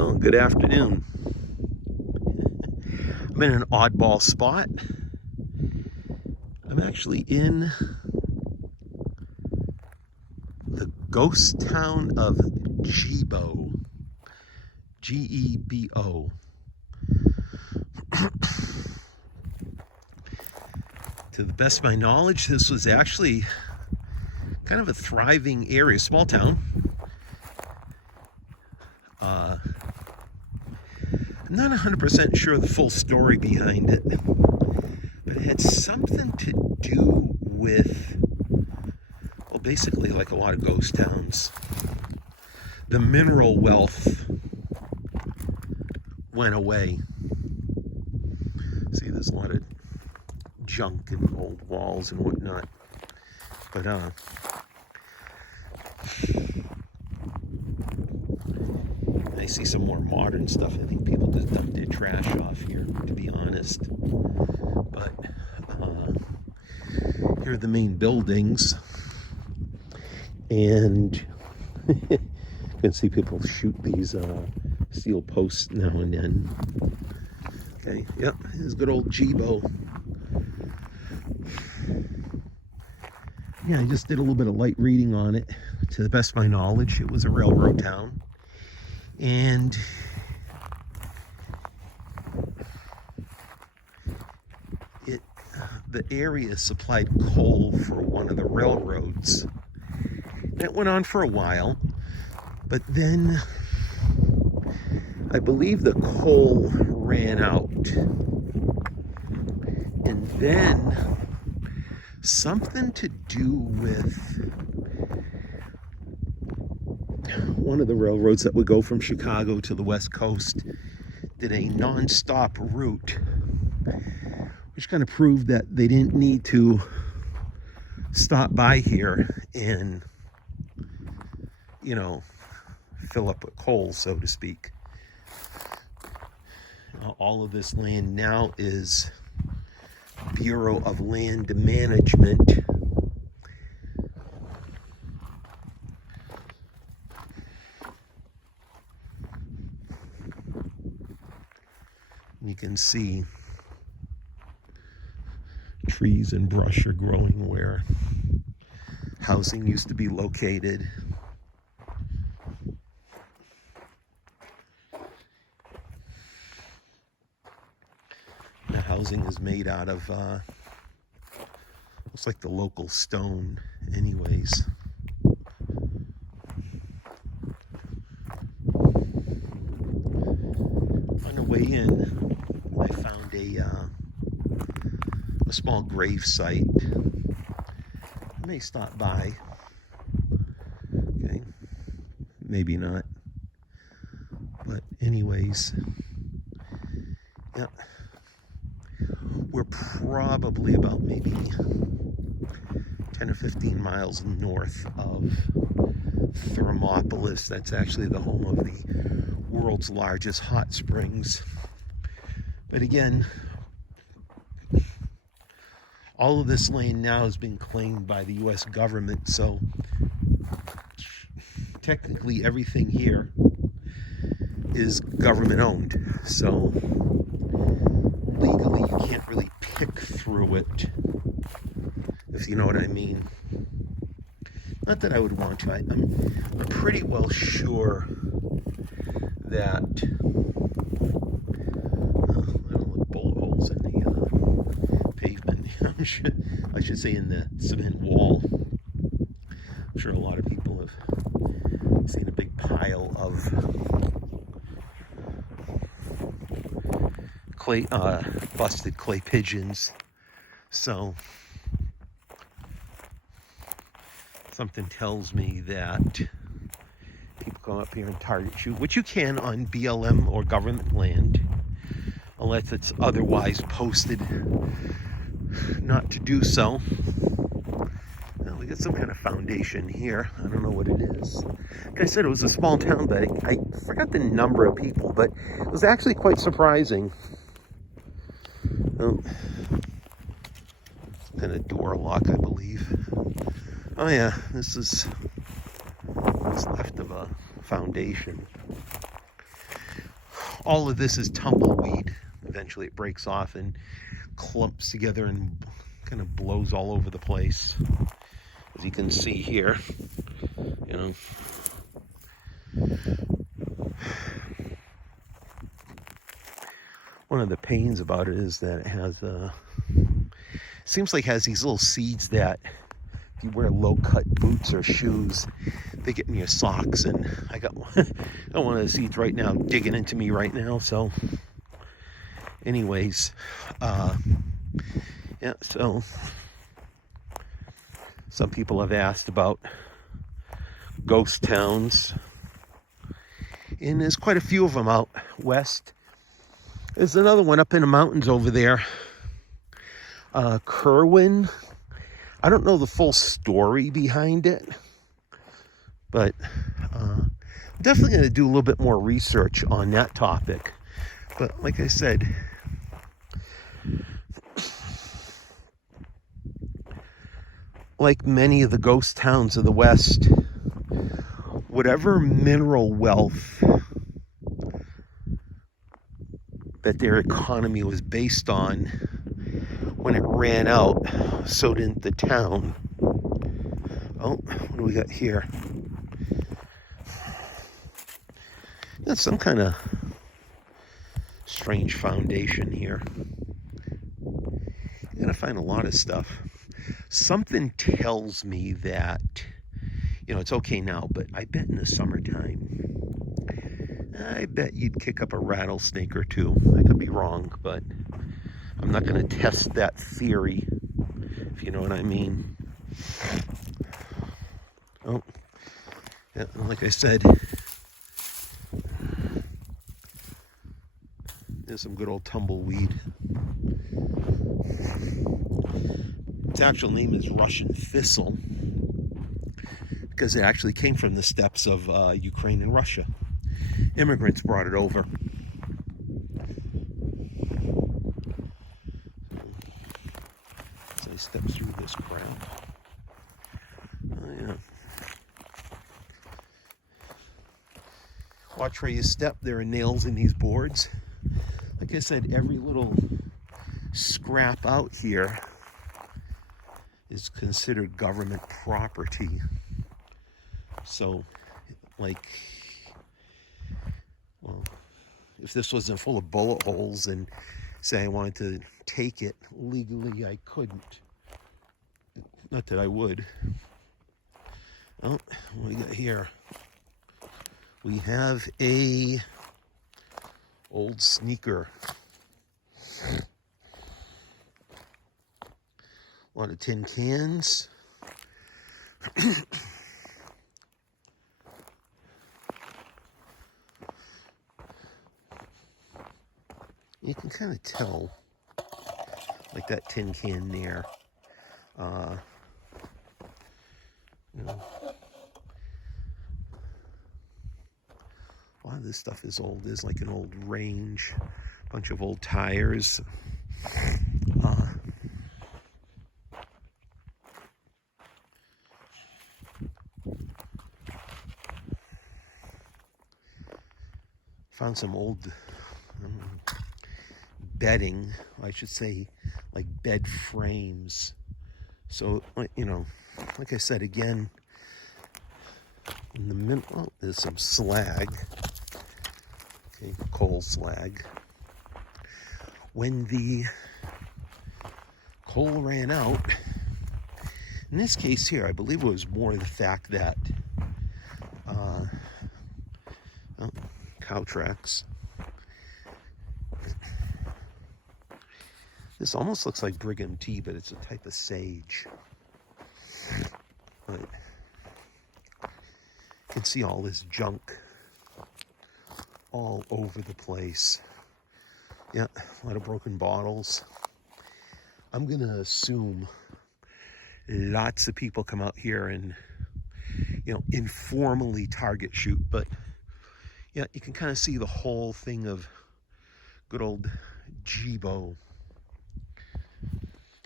Oh, good afternoon. I'm in an oddball spot. I'm actually in the ghost town of Gebo. G-E-B-O. To the best of my knowledge, this was actually kind of a thriving area, small town. I'm not 100% sure of the full story behind it, but it had something to do with, well, basically like a lot of ghost towns. The mineral wealth went away. See, there's a lot of junk and old walls and whatnot. But I see some more modern stuff. I think people just dump their trash off here, to be honest. But here are the main buildings. And you can see people shoot these steel posts now and then. Okay, yep, here's good old Gebo. Yeah, I just did a little bit of light reading on it. To the best of my knowledge, it was a railroad town. And the area supplied coal for one of the railroads. And it went on for a while, but then I believe the coal ran out. And then something to do with one of the railroads that would go from Chicago to the West Coast did a non-stop route, which kind of proved that they didn't need to stop by here and, you know, fill up with coal, so to speak. All of this land now is Bureau of Land Management. You can see trees and brush are growing where housing used to be located. The housing is made out of looks like the local stone anyways. On the way in, I found a small grave site. I may stop by. Okay, maybe not. But anyways, yeah, we're probably about maybe 10 or 15 miles north of Thermopolis. That's actually the home of the world's largest hot springs. But again, all of this land now has been claimed by the U.S. government, so technically everything here is government owned. So legally you can't really pick through it, if you know what I mean. Not that I would want to. I'm pretty well sure that bullet holes in the pavement. I should say in the cement wall. I'm sure a lot of people have seen a big pile of clay, busted clay pigeons. So something tells me that people come up here and target shoot, which you can on BLM or government land, unless it's otherwise posted not to do so. Now we got some kind of foundation here. I don't know what it is. Like I said, it was a small town, but I forgot the number of people, but it was actually quite surprising. Oh, and a door lock, I believe. Oh yeah, this is what's left of a foundation. all of this is tumbleweed. Eventually it breaks off and clumps together and kind of blows all over the place. As you can see here, you know. One of the pains about it is that it has seems like it has these little seeds that if you wear low-cut boots or shoes, they get in your socks, and I got one of the seeds right now digging into me right now. So anyways, yeah, so some people have asked about ghost towns, and there's quite a few of them out west. There's another one up in the mountains over there, Kerwin. I don't know the full story behind it, but I'm definitely going to do a little bit more research on that topic. But like I said, like many of the ghost towns of the West, whatever mineral wealth that their economy was based on, when it ran out, so didn't the town. Oh, what do we got here? That's some kind of strange foundation here. You're gonna find a lot of stuff. Something tells me that, you know, it's okay now, but I bet in the summertime, I bet you'd kick up a rattlesnake or two. I could be wrong, but I'm not going to test that theory, if you know what I mean. Oh, yeah, like I said, there's some good old tumbleweed. Its actual name is Russian thistle, because it actually came from the steppes of Ukraine and Russia. Immigrants brought it over. As I step through this ground. Oh, yeah. Watch where you step. There are nails in these boards. Like I said, every little scrap out here is considered government property. So, like, well, if this wasn't full of bullet holes and say I wanted to take it legally, I couldn't. Not that I would. Oh, what do we got here? We have a old sneaker. A lot of tin cans. You can kind of tell, like that tin can there. You know, a lot of this stuff is old. There's like an old range, a bunch of old tires. Found some old bedding, I should say, like bed frames. So, you know, like I said, again, in the middle, oh, there's some slag. Okay, coal slag. When the coal ran out, in this case here, I believe it was more the fact that cow tracks. This almost looks like Brigham tea, but it's a type of sage. But you can see all this junk all over the place. Yeah, a lot of broken bottles. I'm gonna assume lots of people come out here and, you know, informally target shoot, but yeah, you can kind of see the whole thing of good old Gebo.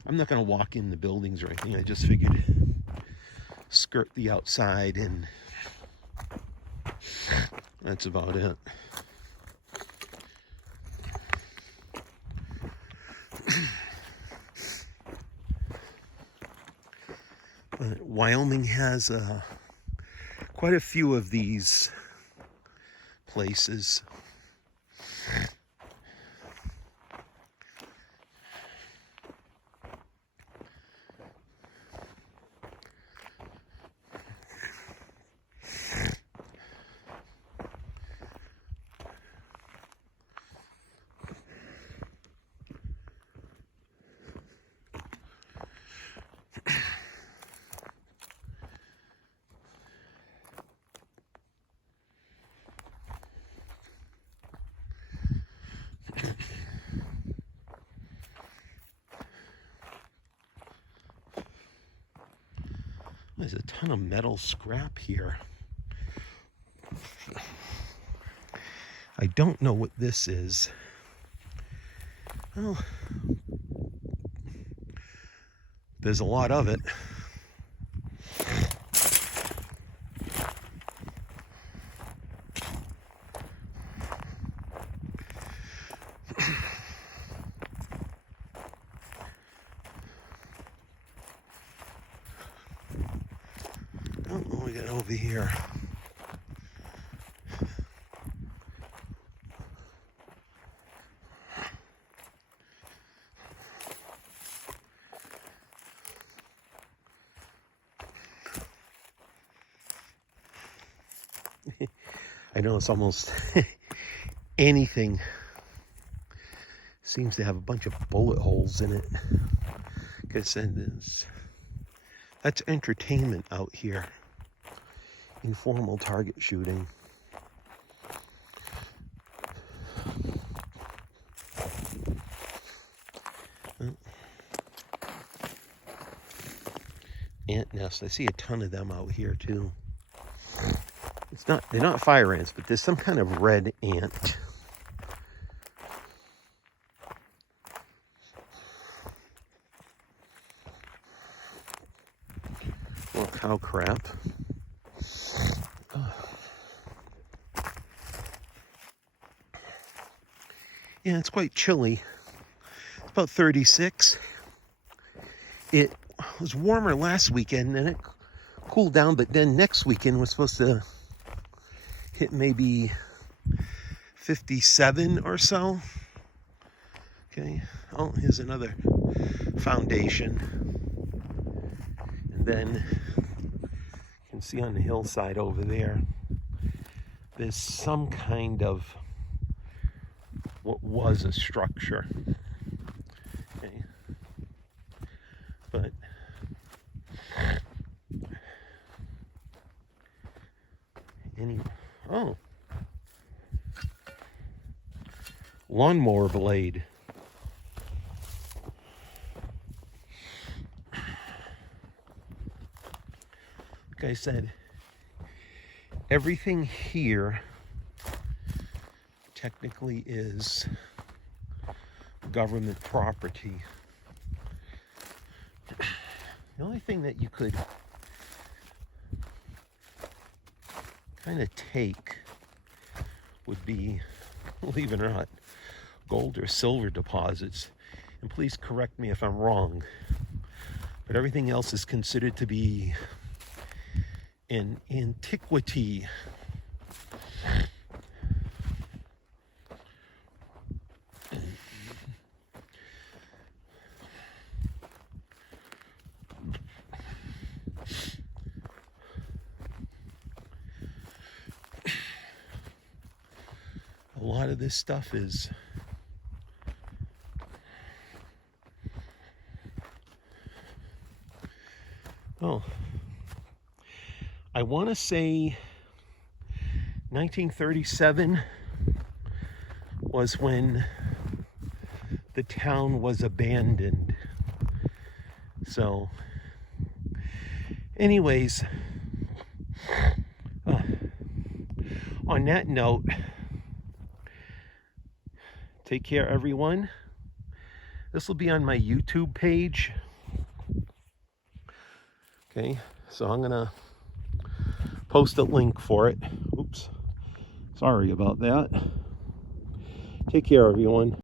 I'm not going to walk in the buildings or anything. I just figured skirt the outside, and that's about it. Wyoming has quite a few of these places. There's a ton of metal scrap here. I don't know what this is. Well, there's a lot of it. Oh, what do we got over here? I know it's almost anything seems to have a bunch of bullet holes in it. Because that's entertainment out here. Informal target shooting. Ant nests. I see a ton of them out here too. They're not fire ants, but there's some kind of red ant. More cow crap. Yeah, it's quite chilly. It's about 36. It was warmer last weekend and it cooled down, but then next weekend was supposed to hit maybe 57 or so. Okay. Oh, here's another foundation. And then you can see on the hillside over there, there's some kind of what was a structure. Okay. But anyway, oh, lawnmower blade. Like I said, everything here technically is government property. The only thing that you could kind of take would be, believe it or not, gold or silver deposits. And please correct me if I'm wrong, but everything else is considered to be an antiquity. A lot of this stuff is I want to say 1937 was when the town was abandoned. So anyways, on that note, take care, everyone. This will be on my YouTube page. Okay, so I'm gonna post a link for it. Oops, sorry about that. Take care, everyone.